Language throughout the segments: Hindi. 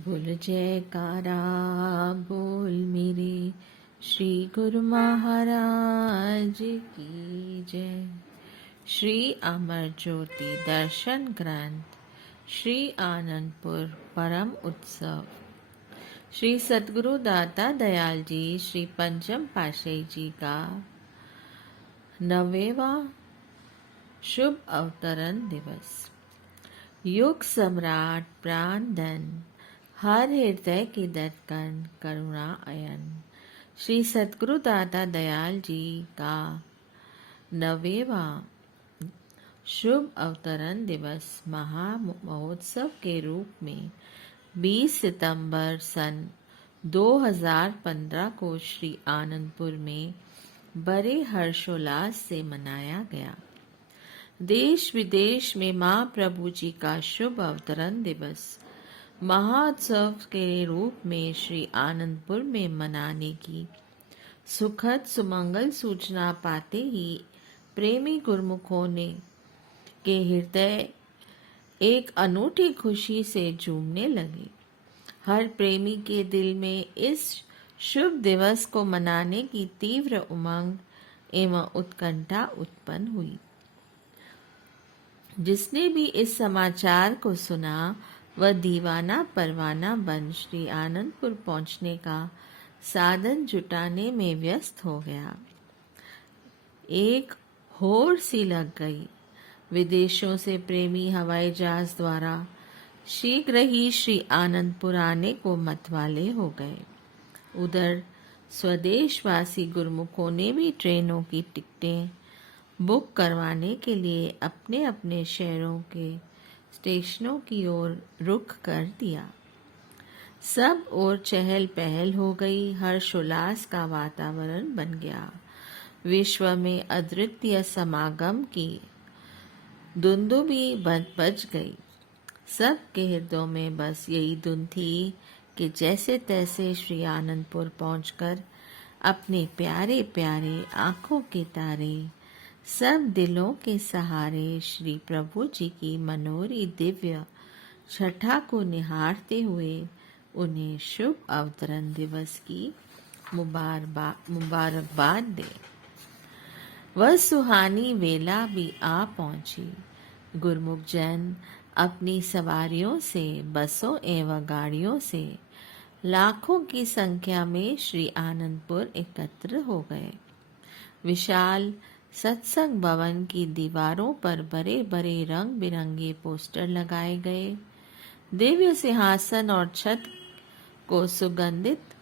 बोल जयकारा बोल मेरे श्री गुरु महाराज की जय। श्री अमर ज्योति दर्शन ग्रंथ श्री आनंदपुर परम उत्सव श्री सद्गुरु दाता दयाल जी श्री पंचम पातशाही जी का 90वां शुभ अवतरण दिवस। युग सम्राट प्राणधन हर हृदय की धड़कन करुणा अयन श्री सद्गुरु दाता दयाल जी का 90वां शुभ अवतरण दिवस महा महोत्सव के रूप में 20 सितंबर सन 2015 को श्री आनंदपुर में बड़े हर्षोल्लास से मनाया गया। देश विदेश में महाप्रभु जी का शुभ अवतरण दिवस महोत्सव के रूप में श्री आनंदपुर में मनाने की सुखद सुमंगल सूचना पाते ही प्रेमी गुरमुखों ने के हृदय एक अनूठी खुशी से झूमने लगे। हर प्रेमी के दिल में इस शुभ दिवस को मनाने की तीव्र उमंग एवं उत्कंठा उत्पन्न हुई। जिसने भी इस समाचार को सुना वह दीवाना परवाना बन श्री आनंदपुर पहुंचने का साधन जुटाने में व्यस्त हो गया। एक होड़ सी लग गई। विदेशों से प्रेमी हवाई जहाज द्वारा शीघ्र ही श्री आनंदपुर आने को मतवाले हो गए। उधर स्वदेशवासी गुरमुखों ने भी ट्रेनों की टिकटें बुक करवाने के लिए अपने अपने शहरों के स्टेशनों की ओर रुख कर दिया। सब ओर चहल पहल हो गई। हर्षोल्लास का वातावरण बन गया। विश्व में अद्वितीय समागम की दुंदुभी बज गई। सब के हृदयों में बस यही धुन थी कि जैसे तैसे श्री आनंदपुर पहुंचकर अपने प्यारे प्यारे आंखों के तारे सब दिलों के सहारे श्री प्रभु जी की मनोहरी दिव्य छठा को निहारते हुए उन्हें शुभ अवतरण दिवस की मुबारकबाद दे। वह सुहानी वेला भी आ पहुंची। गुरमुख जन अपनी सवारियों से बसों एवं गाड़ियों से लाखों की संख्या में श्री आनंदपुर एकत्र हो गए। विशाल सत्संग भवन की दीवारों पर बड़े बड़े रंग बिरंगे पोस्टर लगाए गए। दिव्य सिंहासन और छत को सुगंधित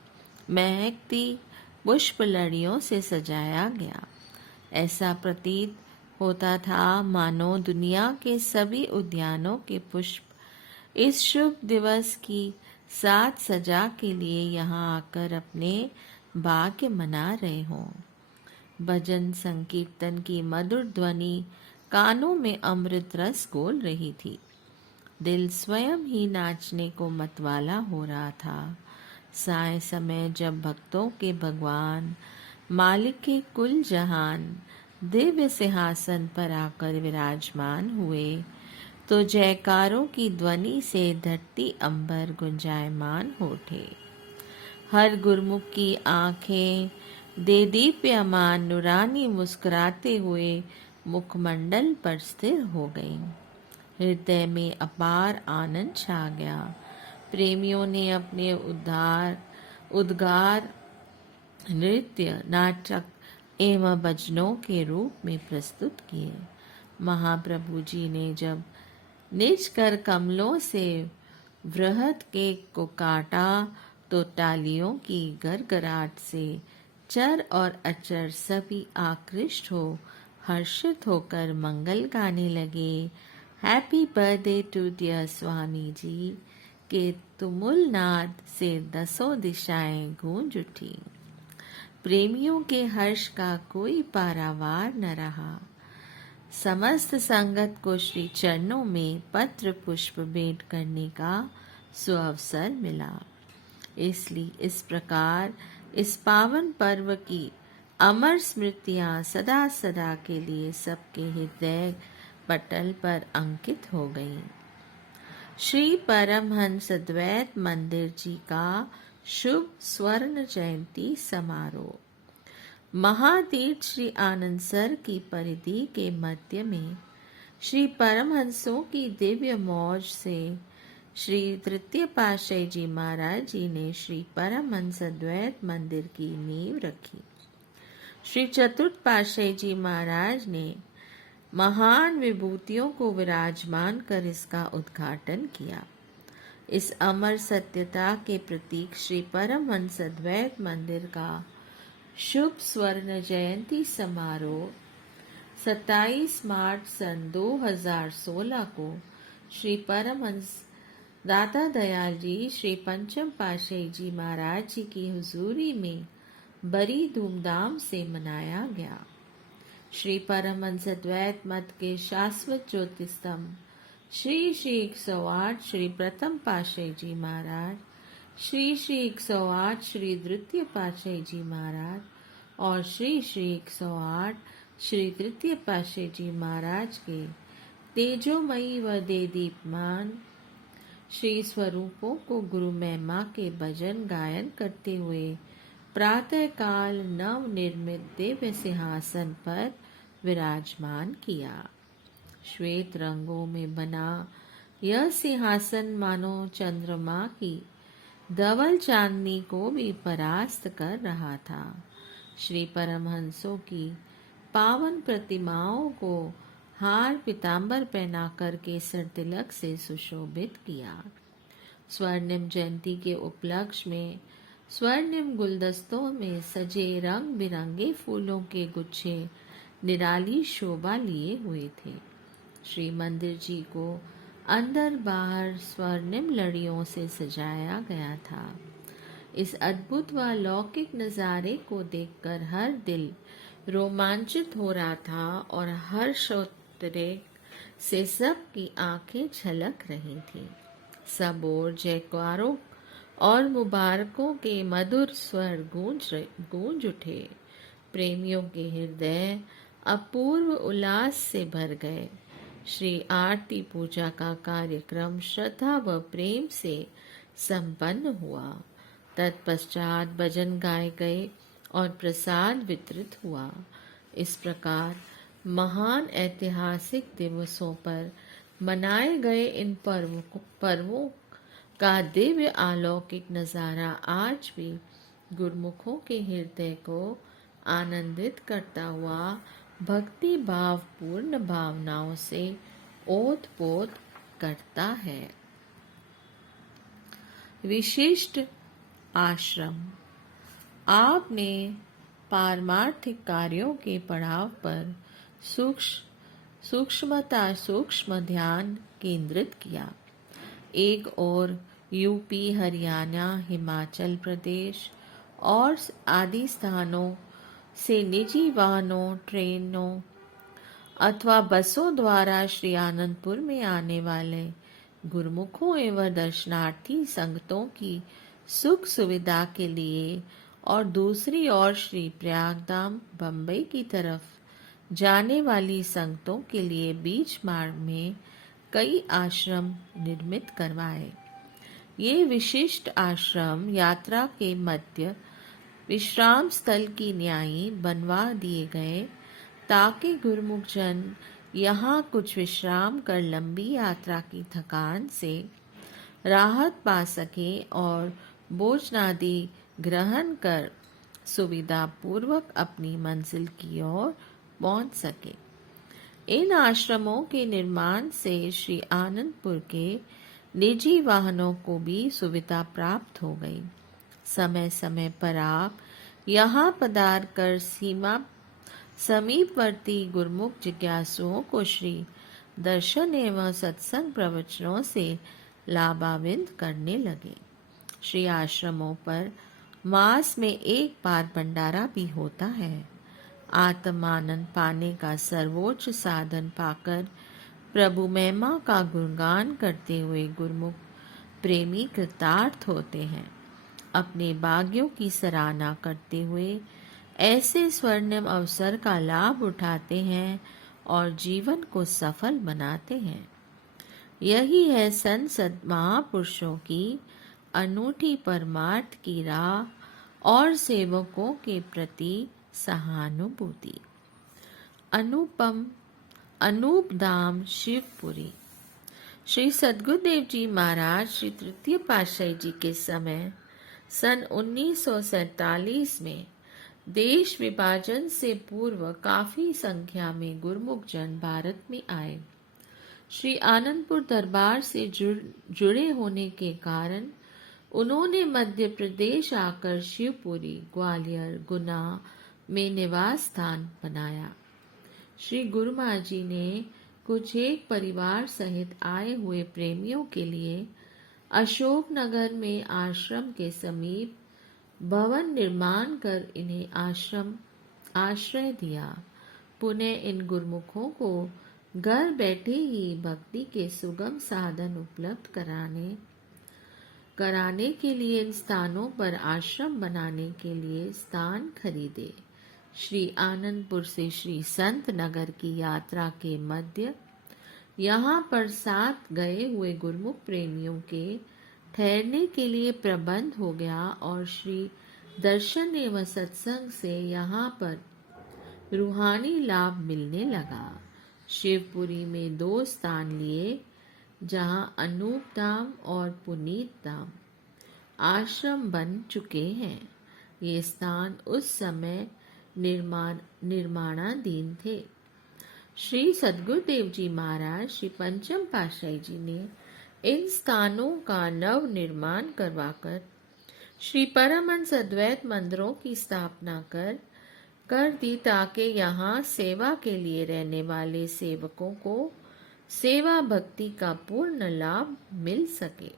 महकती पुष्प लड़ियों से सजाया गया। ऐसा प्रतीत होता था मानो दुनिया के सभी उद्यानों के पुष्प इस शुभ दिवस की साज सजा के लिए यहाँ आकर अपने भाग्य मना रहे हों। भजन संकीर्तन की मधुर ध्वनि कानों में अमृत रस घोल रही थी। दिल स्वयं ही नाचने को मतवाला हो रहा था। साय समय जब भक्तों के भगवान मालिक के कुल जहान दिव्य सिंहासन पर आकर विराजमान हुए तो जयकारों की ध्वनि से धरती अंबर गुंजायमान हो उठे। हर गुरमुख की आंखें दे दीप्यमान नुरानी मुस्कुराते हुए मुखमंडल पर स्थिर हो गईं। हृदय में अपार आनंद छा गया। प्रेमियों ने अपने उद्गार नृत्य नाटक एवं भजनों के रूप में प्रस्तुत किए। महाप्रभु जी ने जब निज कर कमलों से वृहद केक को काटा तो तालियों की गड़गड़ाहट से चर और अचर सभी आकृष्ट हो हर्षित होकर मंगल गाने लगे। Happy birthday to dear Swami ji के तुमुल नाद से दसों दिशाएं गूंज उठी। प्रेमियों के हर्ष का कोई पारावार न रहा। समस्त संगत को श्री चरणों में पत्र पुष्प भेंट करने का सुअवसर मिला। इसलिए इस प्रकार इस पावन पर्व की अमर स्मृतियां सदा सदा के लिए सबके हृदय पटल पर अंकित हो गईं। श्री परमहंस द्वैत मंदिर जी का शुभ स्वर्ण जयंती समारोह। महातीर्थ श्री आनंदसर की परिधि के मध्य में श्री परमहंसों की दिव्य मौज से श्री तृतीय पातशाही जी महाराज जी ने श्री परमहंस द्वैत मंदिर की नींव रखी। श्री चतुर्थ पातशाही जी महाराज ने महान विभूतियों को विराजमान कर इसका उद्घाटन किया। इस अमर सत्यता के प्रतीक श्री परमहंस द्वैत मंदिर का शुभ स्वर्ण जयंती समारोह 27 मार्च सन 2016 को श्री परमहंस दाता दयाल जी श्री पंचम पातशाही जी महाराज जी की हुजूरी में बड़ी धूमधाम से मनाया गया। श्री परमहंस द्वैत मत के शाश्वत ज्योतिस्तंभ श्री श्री 108 श्री प्रथम पातशाही जी महाराज, श्री श्री 108 श्री द्वितीय पातशाही जी महाराज और श्री श्री 108 श्री तृतीय पातशाही जी महाराज के तेजोमयी व देदीप्यमान श्री स्वरूपों को गुरु महिमा के भजन गायन करते हुए प्रातः काल नव निर्मित दिव्य सिंहासन पर विराजमान किया। श्वेत रंगों में बना यह सिंहासन मानो चंद्रमा की धवल चांदनी को भी परास्त कर रहा था। श्री परमहंसों की पावन प्रतिमाओं को हार पीताम्बर पहनाकर केसर तिलक से सुशोभित किया। स्वर्णिम जयंती के उपलक्ष्य में स्वर्णिम गुलदस्तों में सजे रंग बिरंगे फूलों के गुच्छे निराली शोभा लिए हुए थे। श्री मंदिर जी को अंदर बाहर स्वर्णिम लड़ियों से सजाया गया था। इस अद्भुत व लौकिक नज़ारे को देखकर हर दिल रोमांचित हो रहा था और हर्षोत्तरे से सबकी आंखें झलक रही थीं। सब ओर जयकारों और मुबारकों के मधुर स्वर गूंज उठे। प्रेमियों के हृदय अपूर्व उल्लास से भर गए। श्री आरती पूजा का कार्यक्रम श्रद्धा व प्रेम से संपन्न हुआ। तत्पश्चात भजन गाए गए और प्रसाद वितरित हुआ। इस प्रकार महान ऐतिहासिक दिवसों पर मनाए गए इन पर्वों का दिव्य अलौकिक नज़ारा आज भी गुरुमुखों के हृदय को आनंदित करता हुआ भक्ति भाव पूर्ण भावनाओं से ओतप्रोत करता है। विशिष्ट आश्रम। आपने पारमार्थिक कार्यों के पड़ाव पर सूक्ष्म ध्यान केंद्रित किया। एक और यूपी, हरियाणा, हिमाचल प्रदेश और आदि स्थानों से निजी वाहनों, ट्रेनों अथवा बसों द्वारा श्री आनंदपुर में आने वाले गुरुमुखों एवं दर्शनार्थी संगतों की सुख सुविधा के लिए और दूसरी ओर श्री प्रयागधाम, बम्बई की तरफ जाने वाली संगतों के लिए बीच मार्ग में कई आश्रम निर्मित करवाए। ये विशिष्ट आश्रम यात्रा के मध्य विश्राम स्थल की न्यायी बनवा दिए गए ताकि गुरुमुख जन यहाँ कुछ विश्राम कर लंबी यात्रा की थकान से राहत पा सके और भोजनादि ग्रहण कर सुविधा पूर्वक अपनी मंजिल की ओर पहुंच सके। इन आश्रमों के निर्माण से श्री आनंदपुर के निजी वाहनों को भी सुविधा प्राप्त हो गई। समय समय पर आप यहाँ पधार कर समीपवर्ती गुरुमुख जिज्ञासुओं को श्री दर्शन एवं सत्संग प्रवचनों से लाभान्वित करने लगे। श्री आश्रमों पर मास में एक बार भंडारा भी होता है। आत्मानंद पाने का सर्वोच्च साधन पाकर प्रभु महिमा का गुणगान करते हुए गुरुमुख प्रेमी कृतार्थ होते हैं। अपने भाग्यों की सराहना करते हुए ऐसे स्वर्णिम अवसर का लाभ उठाते हैं और जीवन को सफल बनाते हैं। यही है संत सद महापुरुषों की अनूठी परमार्थ की राह और सेवकों के प्रति सहानुभूति। अनुपम अनूपधाम शिवपुरी। श्री सद्गुरुदेव जी महाराज श्री तृतीय पातशाही जी के समय सन 1947 में देश विभाजन से पूर्व काफी संख्या में गुरुमुख जन भारत में आए। श्री आनंदपुर दरबार से जुड़े होने के कारण उन्होंने मध्य प्रदेश आकर शिवपुरी, ग्वालियर, गुना में निवास स्थान बनाया। श्री गुरु महाराज जी ने कुछ एक परिवार सहित आए हुए प्रेमियों के लिए अशोकनगर में आश्रम के समीप भवन निर्माण कर इन्हें आश्रय दिया। पुनः इन गुरुमुखों को घर बैठे ही भक्ति के सुगम साधन उपलब्ध कराने के लिए इन स्थानों पर आश्रम बनाने के लिए स्थान खरीदे। श्री आनंदपुर से श्री संत नगर की यात्रा के मध्य यहाँ पर साथ गए हुए गुरुमुख प्रेमियों के ठहरने के लिए प्रबंध हो गया और श्री दर्शन एवं सत्संग से यहाँ पर रूहानी लाभ मिलने लगा। शिवपुरी में 2 स्थान लिए जहाँ अनूप धाम और पुनीत धाम आश्रम बन चुके हैं। ये स्थान उस समय निर्माणाधीन थे। श्री सद्गुरुदेव जी महाराज श्री पंचम पातशाही जी ने इन स्थानों का नव निर्माण करवाकर श्री परमहंस अद्वैत मंदिरों की स्थापना कर दी ताकि यहाँ सेवा के लिए रहने वाले सेवकों को सेवा भक्ति का पूर्ण लाभ मिल सके।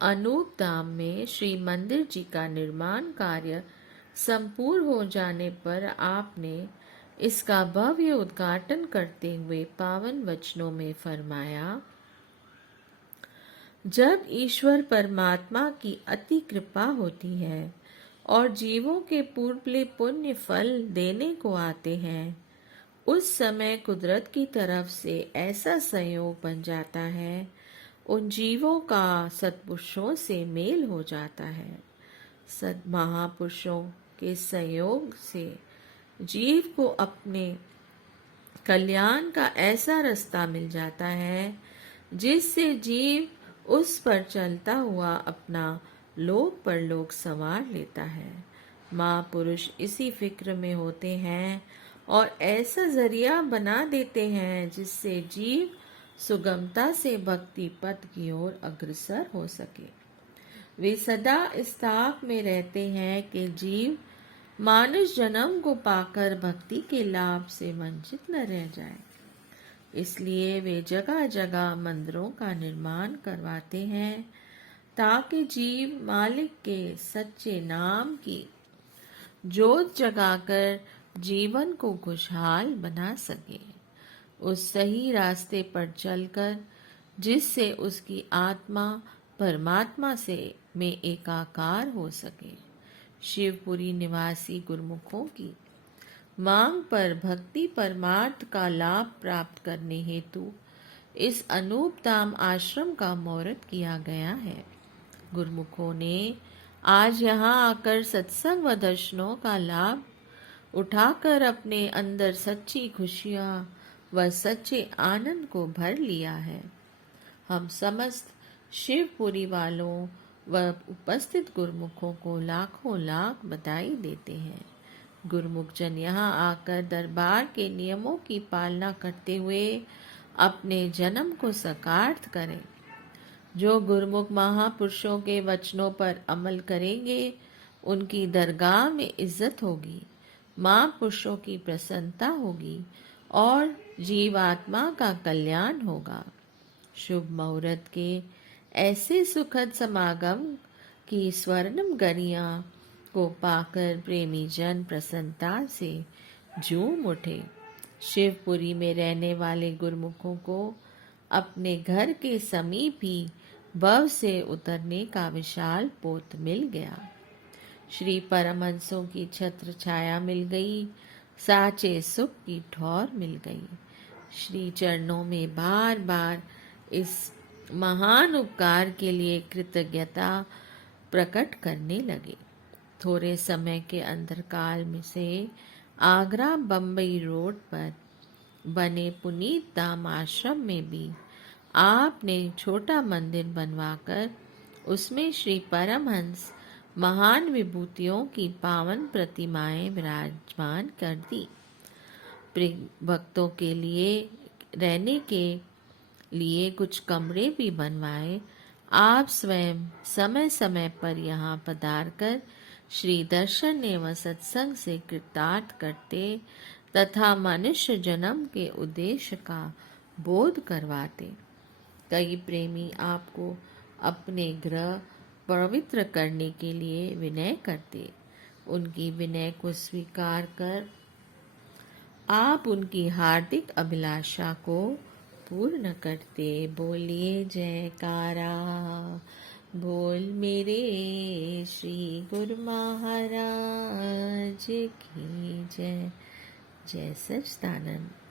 अनूप धाम में श्री मंदिर जी का निर्माण कार्य संपूर्ण हो जाने पर आपने इसका भव्य उद्घाटन करते हुए पावन वचनों में फरमाया, जब ईश्वर परमात्मा की अति कृपा होती है और जीवों के पूर्वले पुण्य फल देने को आते हैं, उस समय कुदरत की तरफ से ऐसा संयोग बन जाता है, उन जीवों का सत्पुरुषों से मेल हो जाता है। सद महापुरुषों के संयोग से जीव को अपने कल्याण का ऐसा रास्ता मिल जाता है जिससे जीव उस पर चलता हुआ अपना लोक परलोक संवार लेता है। महापुरुष इसी फिक्र में होते हैं और ऐसा जरिया बना देते हैं जिससे जीव सुगमता से भक्ति पथ की ओर अग्रसर हो सके। वे सदा इस ताक में रहते हैं कि जीव मानुष जन्म को पाकर भक्ति के लाभ से वंचित न रह जाए। इसलिए वे जगह जगह मंदिरों का निर्माण करवाते हैं ताकि जीव मालिक के सच्चे नाम की जोत जगाकर जीवन को खुशहाल बना सके, उस सही रास्ते पर चलकर जिससे उसकी आत्मा परमात्मा से में एकाकार हो सके। शिवपुरी निवासी गुरुमुखों की मांग पर भक्ति परमार्थ का लाभ प्राप्त करने हेतु इस अनूप धाम आश्रम का मुहूर्त किया गया है। गुरुमुखों ने आज यहाँ आकर सत्संग व दर्शनों का लाभ उठाकर अपने अंदर सच्ची खुशियाँ व सच्चे आनंद को भर लिया है। हम समस्त शिवपुरी वालों व उपस्थित गुरुमुखों को लाखों लाख बधाई देते हैं। गुरुमुख जन यहाँ आकर दरबार के नियमों की पालना करते हुए अपने जन्म को साकार करें। जो गुरुमुख महापुरुषों के वचनों पर अमल करेंगे उनकी दरगाह में इज्जत होगी, महापुरुषों की प्रसन्नता होगी और जीवात्मा का कल्याण होगा। शुभ मुहूर्त के ऐसे सुखद समागम की स्वर्णिम गरिया को पाकर प्रेमी जन प्रसन्नता से झूम उठे। शिवपुरी में रहने वाले गुरुमुखों को अपने घर के समीप ही भव से उतरने का विशाल पोत मिल गया। श्री परमहंसों की छत्र छाया मिल गई, साचे सुख की ठौर मिल गई। श्री चरणों में बार बार इस महान उपकार के लिए कृतज्ञता प्रकट करने लगे। थोड़े समय के अंतरकाल में से आगरा बम्बई रोड पर बने पुनीत धाम आश्रम में भी आपने छोटा मंदिर बनवाकर उसमें श्री परमहंस महान विभूतियों की पावन प्रतिमाएं विराजमान कर दी। भक्तों के लिए रहने के लिए कुछ कमरे भी बनवाए। आप स्वयं समय समय पर यहाँ पधारकर श्री दर्शन एवं सत्संग से कृतार्थ करते तथा मनुष्य जन्म के उद्देश्य का बोध करवाते। कई प्रेमी आपको अपने गृह पवित्र करने के लिए विनय करते। उनकी विनय को स्वीकार कर आप उनकी हार्दिक अभिलाषा को पूर्ण करते। बोलिए जयकारा, बोल मेरे श्री गुरु महाराज की जय। जय सच्चिदानंद।